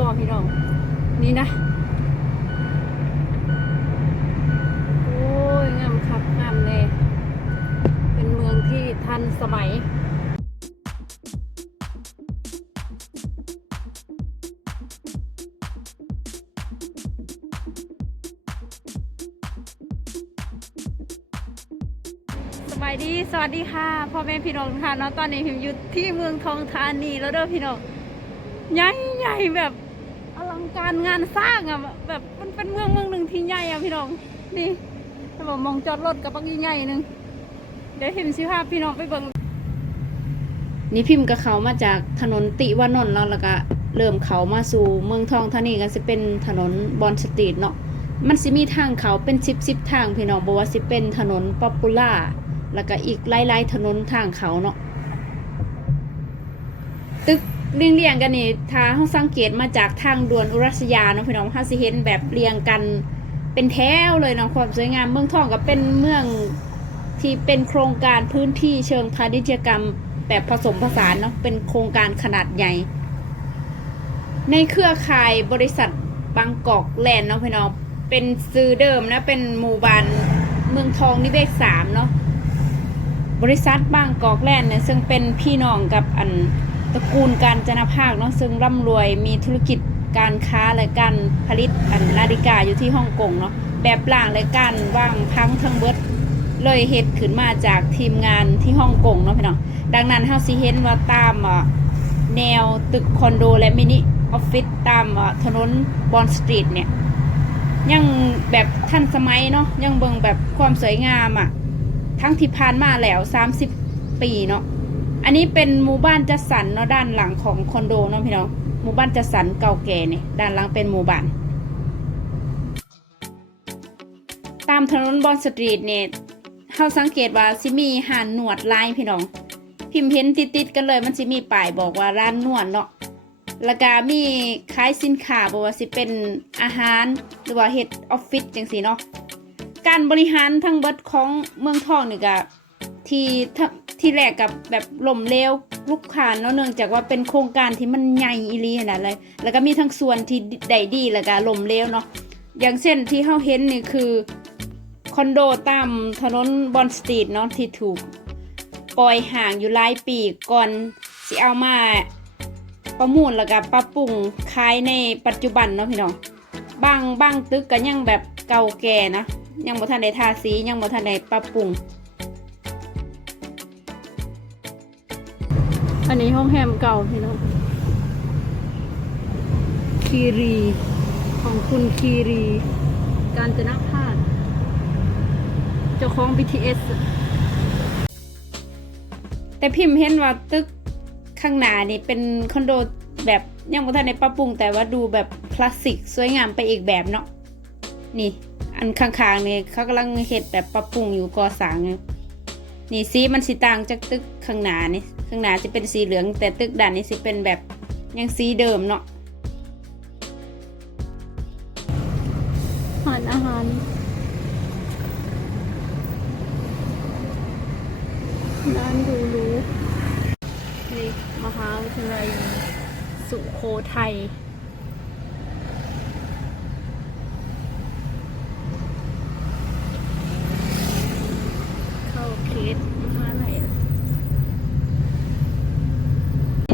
บ่พี่น้อง นี่นะ โอ้ยงามคักงามแน่เป็นเมืองที่ทันสมัยสบายดี สวัสดีค่ะพ่อแม่พี่น้องทุกท่านเนาะตอนนี้พิมอยู่ที่เมืองทองธานีแล้วเด้อพี่น้องใหญ่ใหญ่แบบ การงานสร้างอะแบบมันเป็นเมืองเมืองหนึ่งที่ใหญ่อะพี่น้องนี่ถ้าบอกมองจอดรถกับปักใหญ่หนึ่งเดี๋ยวพิมพ์สิภาพพี่น้องไปเบิ่งนี่พิมพ์กับเขามาจากถนนติวานนท์แล้วแล้วก็เริ่มเขามาสู่เมืองทองธานีก็จะเป็นถนนบอนสตรีทเนาะมันสิมีทางเขาเป็นสิบสิบทางพี่น้องบอกว่าสิเป็นถนนป๊อปปูล่าแล้วก็อีกไล่ๆถนนทางเขาเนาะตึก เรียงเรียงกันนี่ถ้าเราสังเกตมาจากทางด่วนอุรัสยาเนาะพี่น้องเราสิเห็นแบบเรียงกันเป็นแถวเลยเนาะความสวยงามเมืองทองก็เป็นเมืองที่เป็นโครงการพื้นที่เชิงพาณิชยกรรมแบบผสมผสานเนาะเป็นโครงการขนาดใหญ่ ในเครือข่ายบริษัทบางกอกแลนด์เนาะพี่น้องเป็นซื้อเดิมนะเป็นหมู่บ้านเมืองทองนิเวศสามเนาะบริษัทบางกอกแลนด์เนี่ยซึ่งเป็นพี่น้องกับอัน ตระกูลการจนาภาคเนาะซึ่งร่ำรวยมีธุรกิจการค้าและการผลิตอันนาฬิกาอยู่ที่ฮ่องกงเนาะแบบล่างและการว่างพังทั้งเบิดเลยเฮ็ดขึ้นมาจากทีมงานที่ฮ่องกงเนาะพี่น้องดังนั้นเฮาสิเห็นว่าตามแนวตึกคอนโดและมินิออฟฟิศตามถนนบอนสตรีทเนี่ยยังแบบทันสมัยเนาะยังเบิ่งแบบความสวยงามอะ ทั้งที่ผ่านมาแล้ว 30 ปีเนาะ อันนี้เป็นหมู่บ้านจัดสรรเนาะด้านหลังของคอนโดเนาะพี่น้องหมู่บ้านจัดสรรเก่าแก่เนี่ยด้านหลังเป็นหมู่บ้าน ตามถนนบอนสตรีทเนี่ยเฮาสังเกตว่าสิมีห่านหนวดลายพี่น้อง พิมพ์เห็นติดๆกันเลยมันสิมีป้ายบอกว่าร้านนวดเนาะแล้วก็มีขายสินค้าบอกว่าสิเป็นอาหารหรือว่าเฮ็ดออฟฟิศจังซี่เนาะการบริหารทั้งเบิดของเมืองทองนี่ก็ที่ ที่แรกกับแบบล่มเหลวลุกขาเนาะเนื่องจากว่าเป็นโครงการที่มันใหญ่อีหลีขนาดเลยแล้วก็มีทั้งส่วนที่ได้ดีแล้วก็ล่มเหลวเนาะอย่างเช่นที่เฮาเห็นนี่คือคอนโดตามถนนบอนสตรีทเนาะที่ถูกปล่อยห่างอยู่หลายปีก่อนสิเอามาประมูลแล้วก็ปรับปรุงขายในปัจจุบันเนาะพี่น้องบางบางตึกก็ยังแบบเก่าแก่นะยังบ่ทันได้ทาสียังบ่ทันได้ปรับปรุง อันนี้ห้องแฮมเก่าพี่น้องคีรีของคุณคีรี การจนพาสเจ้าของ BTS แต่พิมพ์เห็นว่าตึกข้างหน้านี่เป็นคอนโดแบบยังบ่ทันได้ปรับปรุงแต่ว่าดูแบบคลาสสิกสวยงามไปอีกแบบเนาะนี่ อันข้างๆนี่เขากำลังเฮ็ดแบบปรับปรุงอยู่ก่อสร้างนี่สีมันสิต่างจากตึกข้างหน้านี่ ข้างหน้าจะเป็นสีเหลือง แต่ตึกด้านนี้สิเป็นแบบยังสีเดิมเนาะหานอาหารร้านดูรู้นี่มหาวิทยาลัยสุโขทัย เข้าเขตมหาลัย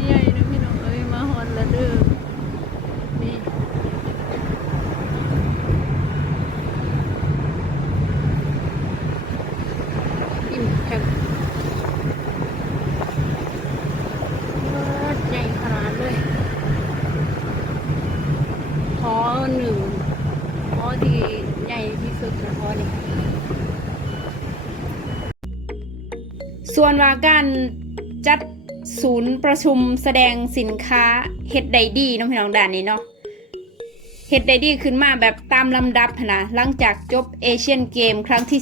ใหญ่นะพี่น้องเอ้ยมาฮอนละเด้อนี่อิมแพคใหญ่ขนาดเลยหอหนึ่งหอที่ใหญ่ที่สุดนะหอนี้ ส่วนว่าการจัดศูนย์ประชุมแสดงสินค้าเฮ็ดไดดีน้องพี่น้องด่านนี้เนาะเฮ็ดไดดีขึ้นมาแบบตามลำดับนนะหลังจากจบเอเชียนเกมครั้งที่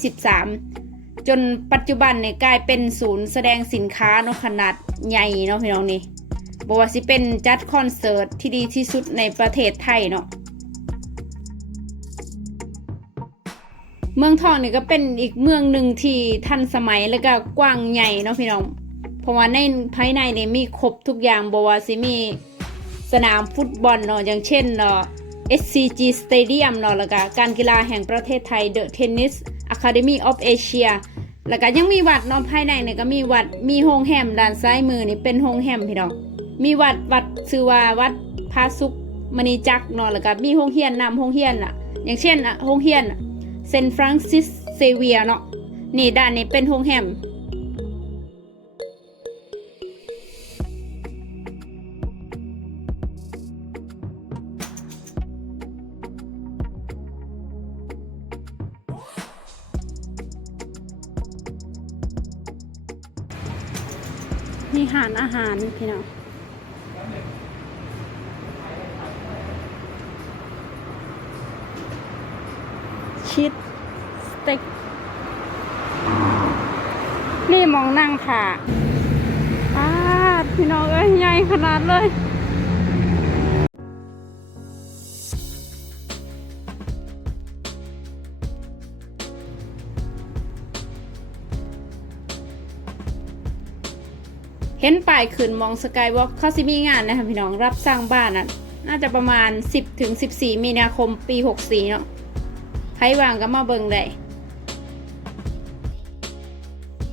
13 จนปัจจุบันเนี่ยกลายเป็นศูนย์แสดงสินค้าเนาะขนาดใหญ่เนาะพี่น้องนี่บอกว่าสิเป็นจัดคอนเสิร์ตที่ดีที่สุดในประเทศไทยเนาะ เมืองทองนี่ก็เป็นอีกเมืองหนึ่งที่ทันสมัยแล้วก็กว้างใหญ่เนาะพี่น้อง เพราะว่าในภายในเนี่ยมีครบทุกอย่างบว่าสิมีสนามฟุตบอลเนาะอย่างเช่นเนาะ SCG Stadium เนาะแล้วก็การกีฬาแห่งประเทศไทย The Tennis Academy of Asia แล้วก็ยังมีวัดเนาะภายในเนี่ยก็มีวัดมีโรงแรมด้านซ้ายมือนี่เป็นโรงแรมพี่น้องมีวัดวัดชื่อว่าวัดพาสุกมณีจักเนาะแล้วก็มีโรงเรียนนำโรงเรียนอะอย่างเช่นอะโรงเรียน เซนฟรานซิสเซเวียเนาะนี่ด้านนี้เป็นโรงแรมมีหารอาหารพี่น้อง ชีสสเต็กนี่มองนั่งค่ะป้าพี่น้องเอ้ยใหญ่ขนาดเลยเห็นป้ายขึ้นมองสกายวอล์กเขาสิมีงานนะคะพี่น้องรับสร้างบ้านอะน่าจะประมาณ 10-14 มีนาคมปี 64 เนาะ ใครว่างก็มาเบิ่งได้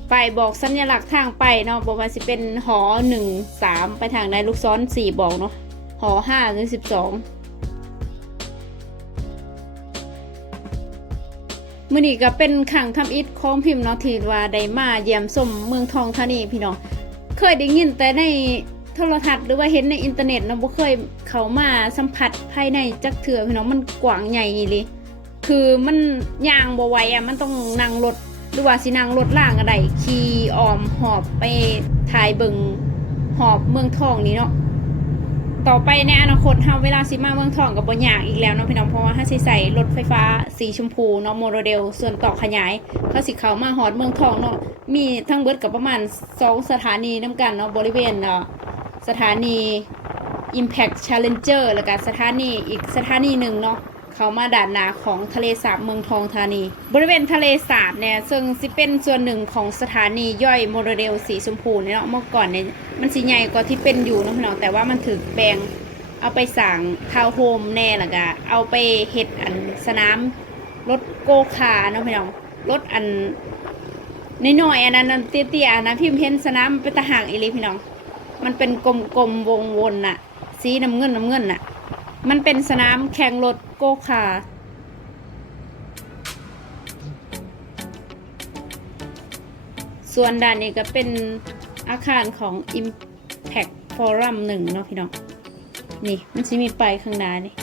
ไปบอกสัญลักษณ์ทางไปเนาะบอกว่าสิเป็นหอ1 3ไปทางใดลูกซ้อน4บอกเนาะหอ5หรือ12มื่อนี้ก็เป็นขังทำอิฐของพิมพ์เนาะทีว่าได้มาเยี่ยมชมเมืองทองธานีพี่น้องเคยได้ยินแต่ในโทรทัศน์หรือว่าเห็นในอินเทอร์เน็ตเนาะบ่เคยเข้ามาสัมผัสภายในจักเถื่อพี่น้องมันกว้างใหญ่อีหลี คือมันย่างบ่ไหวอะมันต้องนั่งรถหรือว่าสินั่งรถล่างก็ได้ขี่อ้อมหอบไปถ่ายเบิงหอบเมืองทองนี้เนาะต่อไปในอนาคตเฮาเวลาสิมาเมืองทองก็บ่ยากอีกแล้วเนาะพี่น้องเพราะว่าเฮาสิใส่รถไฟฟ้าสีชมพูเนาะโมโนเดลส่วนต่อขยายเขาสิเข้ามาฮอดเมืองทองเนาะมีทั้งเบิดกับประมาณสองสถานีน้ำกันเนาะบริเวณเนาะสถานี Impact Challenger แล้วก็สถานีอีกสถานีหนึ่งเนาะ เขามาด่านหนาของทะเลสาบเมืองทองธานี บริเวณทะเลสาบเนี่ยซึ่งสิเป็นส่วนหนึ่งของสถานีย่อยโมโนเรลสีชมพูเนี่ยเนาะเมื่อก่อนเนี่ยมันสีใหญ่กว่าที่เป็นอยู่นะพี่น้องแต่ว่ามันถือแปลงเอาไปสั่งทาวน์โฮมแน่และก็เอาไปเฮ็ดอันสนามรถโกคาร์เนาะพี่น้องรถอันน้อยๆอันนั้นเตี้ยๆนนะพิมพ์เห็นสนามเป็นตะหางอีหลีพี่น้อง มันเป็นกลมๆวงวนน่ะ สีน้ำเงินน้ำเงินน่ะ มันเป็นสนามแข่งรถโกคาร์ส่วนด้านนี้ก็เป็นอาคารของ Impact Forum หนึ่งเนาะพี่น้อง นี่ มันจะมีไปายข้างหน้านี่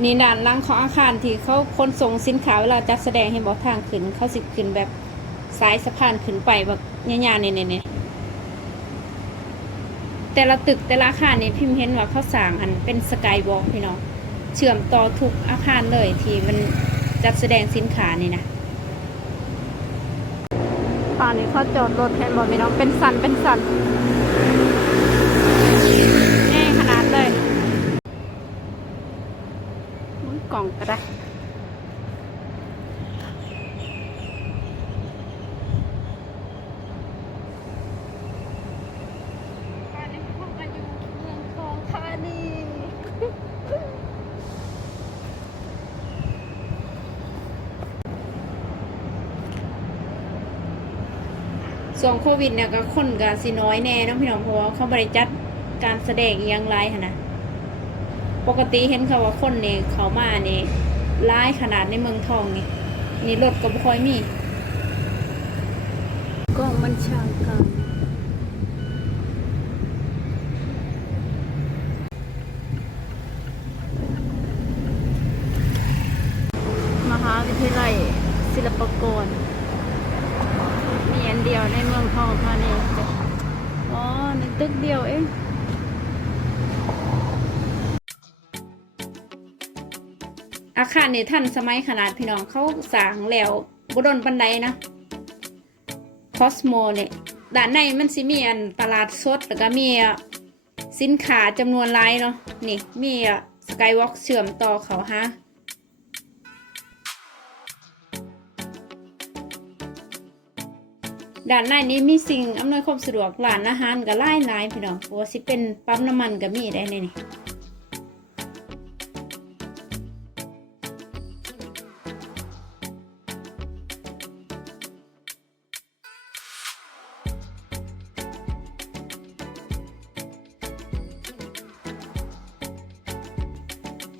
นี่ด้านหล่างของอาคารที่เขาขนส่งสินค้าเวลาจัดแสดงให้บอกทางขึ้น เขาสิขึ้นแบบสายสะพานขึ้นไปแบบยาวๆเนี่ยเนี่ยแต่ละตึกแต่ละอาคารนี่พิมพ์เห็นว่าเขาสร้างอันเป็นสกายวอล์กพี่น้องเชื่อมต่อทุกอาคารเลยที่มันจัดแสดงสินค้านี่นะตอนนี้เขาจอดรถเห็นบอกพี่น้องเป็นสันเป็นสันแน่ขนาดเลย มุ้ยกล่ องก็ได้ตอนนี้พวกกันอยู่เมืองทองธานีส่วนโควิดเนี่ยก็คนก็สิน้อยแน่เน้องพี่น้องเพราะว่าเขาบริจัดการแสดงอหยังไรหั่นนะ ปกติเห็นเขาว่าคนนี่เขามานี่ร้ายขนาดในเมืองทองนี่นี่รถก็บ่ค่อยมีกองมันช่างกันมหาวิทยาลัยศิลปากรมีอันเดียวในเมืองทองเท่านี้อ๋อในตึกเดียวเอง อาคารเนี่ยท่านสมัยขนาดพี่น้องเขาสร้างแล้วบดนบันไดนะคอสโมเนี่ยด้านในมันสิมีอันตลาดสดแล้วก็มีสินค้าจำนวนหลายเนาะนี่มีสกายวอล์กเชื่อมต่อเขาฮะด้านในนี้มีสิ่งอำนวยความสะดวกร้านอาหารกับไล่ไลายพี่น้องเพราะว่าสิเป็นปั๊มน้ำมันกับมีได้ในนี่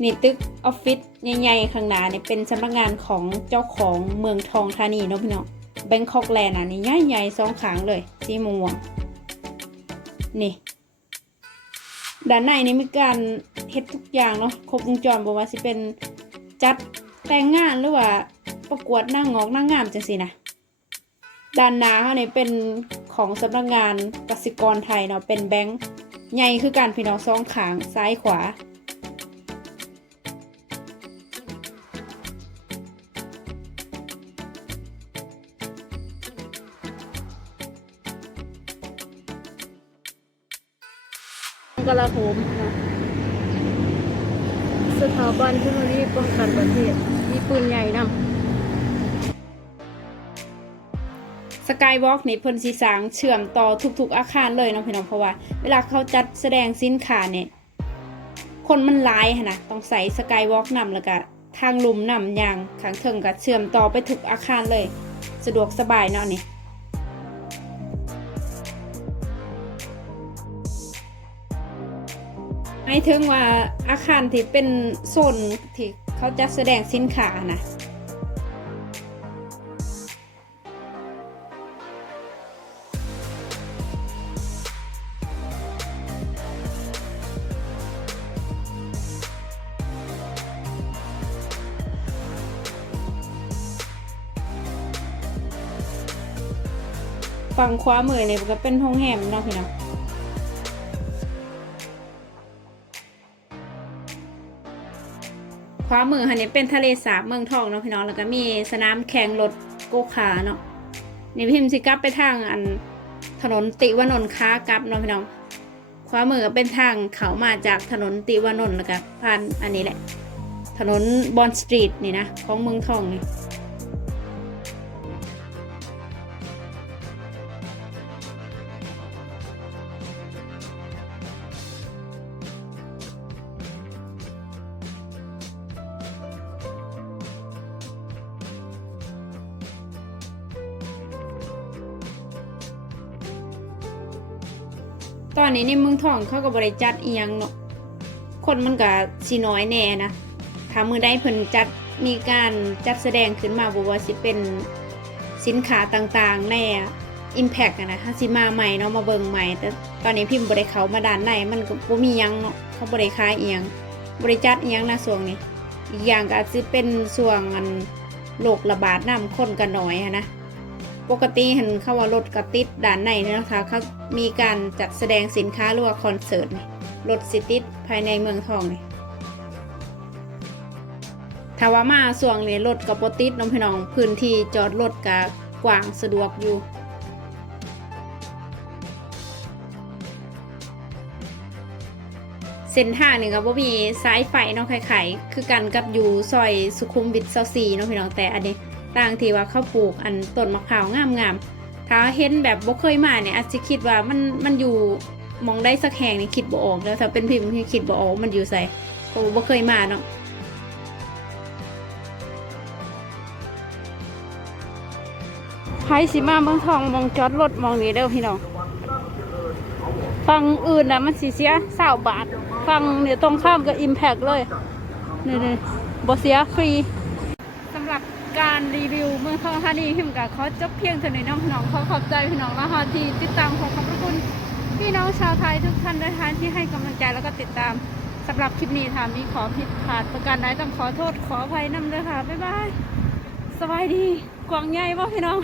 นี่ตึกออฟฟิศใหญ่ๆข้างหน้านี่เป็นสำนักงานของเจ้าของเมืองทองธานีเนาะพี่น้องแบงคอกแลนด์อะนี่ใหญ่ๆสองขางเลยสีม่วงนี่ด้านในนี่มีการเฮ็ดทุกอย่างเนาะครบวงจรบอกว่าสิเป็นจัดแต่งงานหรือว่าประกวดนางงอกนางงามจังสินะด้านหน้าเขานี่เป็นของสำนักงานกสิกรไทยเนาะเป็นแบงค์ใหญ่คือการพี่น้องสองขางซ้ายขวา ลาโหมนะสถาบันเทคโนโลยีป้องกันประเทศมีปืนใหญ่นำสกายวอล์กนี่เพิ่นสีสางเชื่อมต่อทุกๆอาคารเลยเนาะพี่น้องเพราะว่า เวลาเขาจัดแสดงสินค้าเนี่ยคนมันหลายนะต้องใส่สกายวอล์กนำแล้วก็ทางลุมนำอย่างขังเทิงกับเชื่อมต่อไปทุกอาคารเลย สะดวกสบายเนาะนี่ หมายถึงว่าอาคารที่เป็นโซนที่เขาจะแสดงสินค้านะฝั่งขวามือเนี่ยก็เป็นโรงแรมเนาะพี่เนาะ วามือค่ะนี่เป็นทะเลสาบเมืองทองเนาะพี่น้องแล้วก็มีสนามแข่งรถโกคาร์เนาะนี่พิมพ์สิกลับไปทางอันถนนติวานนท์ค้ากลับเนาะพี่น้องขวามือก็เป็นทางเขามาจากถนนติวานนท์แล้วก็ผ่านอันนี้แหละ ถนนบอนสตรีทนี่นะของเมืองทองนี่ ตอนนี้ในเมืองทองเขาก็บริจัดเอียงเนาะคนมันก็สิน้อยแน่นะถ้ามือได้เพิ่นจัดมีการจัดแสดงขึ้นมาบอกว่าสิเป็นสินค้าต่างๆ ใน Impact อะนะถ้าสิมาใหม่เนาะมาเบิ่งใหม่ แต่ตอนนี้พิมพ์บริเขามาด้านในมันก็บ่มียังเนาะเขาบริคายอียง บริจัดเอียงนะส่วงนี้อีกอย่างก็อาจจะเป็นส่วงอันโรคระบาดน้ำคนกันน้อยอะนะ ปกติเห็นเขาว่ารถกระติดด้านในเนี่ยนะคะเขามีการจัดแสดงสินค้าหรือว่าคอนเสิร์ตรถสิติดภายในเมืองทองนี่ถ้าว่ามาส่วงนี้รถกับปติดน้องพี่น้องพื้นที่จอดรถกับกว้างสะดวกอยู่เส้นทางนี่ก็บ่มีสายไฟเนาะคล้ายๆคือกันกับอยู่ซอยสุขุมวิท24เนาะพี่น้องแต่อันนี้ ต่างที่ว่าเขาปลูกอันต้นมะพร้าวงามๆถ้าเห็นแบบบ่เคยมาเนี่ยอาจจะคิดว่ามันมันอยู่มองได้สักแห่งนี่คิดบ่ออกแล้วถ้าเป็นพิมพ์คิดบ่ออกมันอยู่ใส่เพราะบ่เคยมาเนาะไผสิมาเมืองทองมองจอดรถมองนี้เด้อพี่น้องฟังอื่นนะมันสิเสียสาวบาทฟังเนี่ยตรงข้ามกับ Impact เลยนี่ๆบ่เสียฟรี การรีวิวเมืองทองธานีหิมกับเขาจบเพียงเท่านี้น้องพี่น้องขอขอบใจพี่น้องและฮอที่ติดตามขอขอบพระคุณพี่น้องชาวไทยทุกท่านด้วยท่านที่ให้กำลังใจแล้วก็ติดตามสำหรับคลิปนี้ทามีขอผิดพลาดประการใดต้องขอโทษขออภัยนำด้วยค่ะบ๊ายบายสบายดีกวางใหญ่บ่พี่น้อง